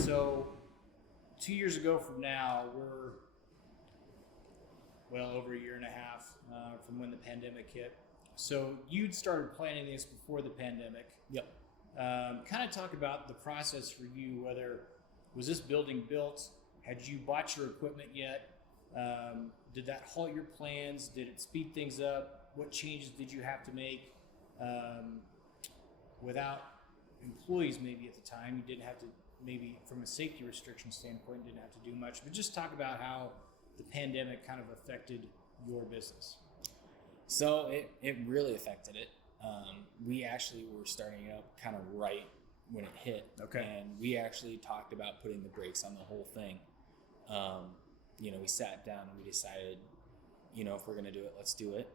So 2 years ago from now, we're well over a year and a half from when the pandemic hit. So you'd started planning this before the pandemic. Yep. Kind of talk about the process for you. Whether was this building built? Had you bought your equipment yet? Did that halt your plans? Did it speed things up? What changes did you have to make? Without employees, maybe at the time, you didn't have to. Maybe from a safety restriction standpoint, didn't have to do much. But just talk about how the pandemic kind of affected your business. So it really affected it. We actually were starting up kind of right when it hit. Okay. And we actually talked about putting the brakes on the whole thing. We sat down and we decided, if we're going to do it, let's do it.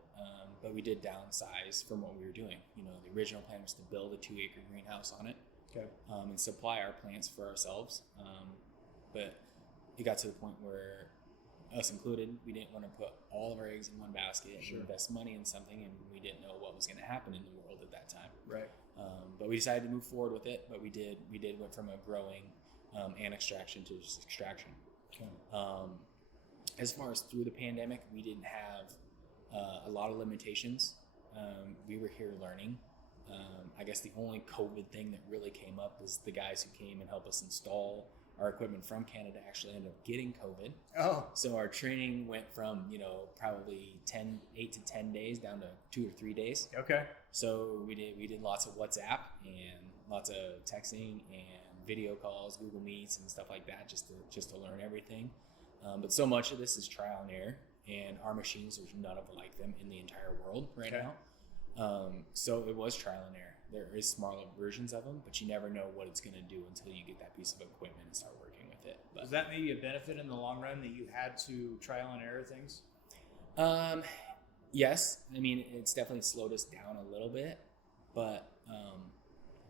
But we did downsize from what we were doing. The original plan was to build a 2-acre greenhouse on it. Okay. And supply our plants for ourselves. But it got to the point where, us included, we didn't want to put all of our eggs in one basket and invest money in something, and we didn't know what was going to happen in the world at that time. Right. But we decided to move forward with it. But we did went from a growing and extraction to just extraction. Okay. As far as through the pandemic, we didn't have a lot of limitations. We were here learning. I guess the only COVID thing that really came up was the guys who came and helped us install our equipment from Canada actually ended up getting COVID. Oh. So our training went from, probably 8 to 10 days down to 2 or 3 days. Okay. So we did lots of WhatsApp and lots of texting and video calls, Google Meets and stuff like that, just to learn everything. But so much of this is trial and error, and our machines, there's none of like them in the entire world right now. So it was trial and error. There is smaller versions of them, but you never know what it's going to do until you get that piece of equipment and start working with it. But was that maybe a benefit in the long run that you had to trial and error things? Yes. I mean, it's definitely slowed us down a little bit, but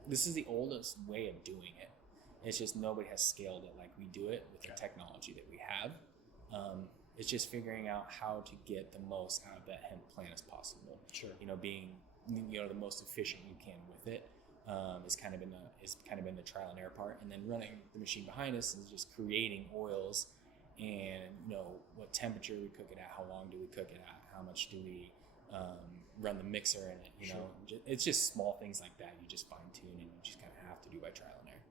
this is the oldest way of doing it. It's just nobody has scaled it like we do it with the technology that we have. It's just figuring out how to get the most out of that hemp plant as possible. Sure. Being the most efficient you can with it is kind of been the trial and error part, and then running the machine behind us is just creating oils and what temperature we cook it at, how long do we cook it at, how much do we run the mixer in it. It's just small things like that you just fine tune and you just kind of have to do by trial and error.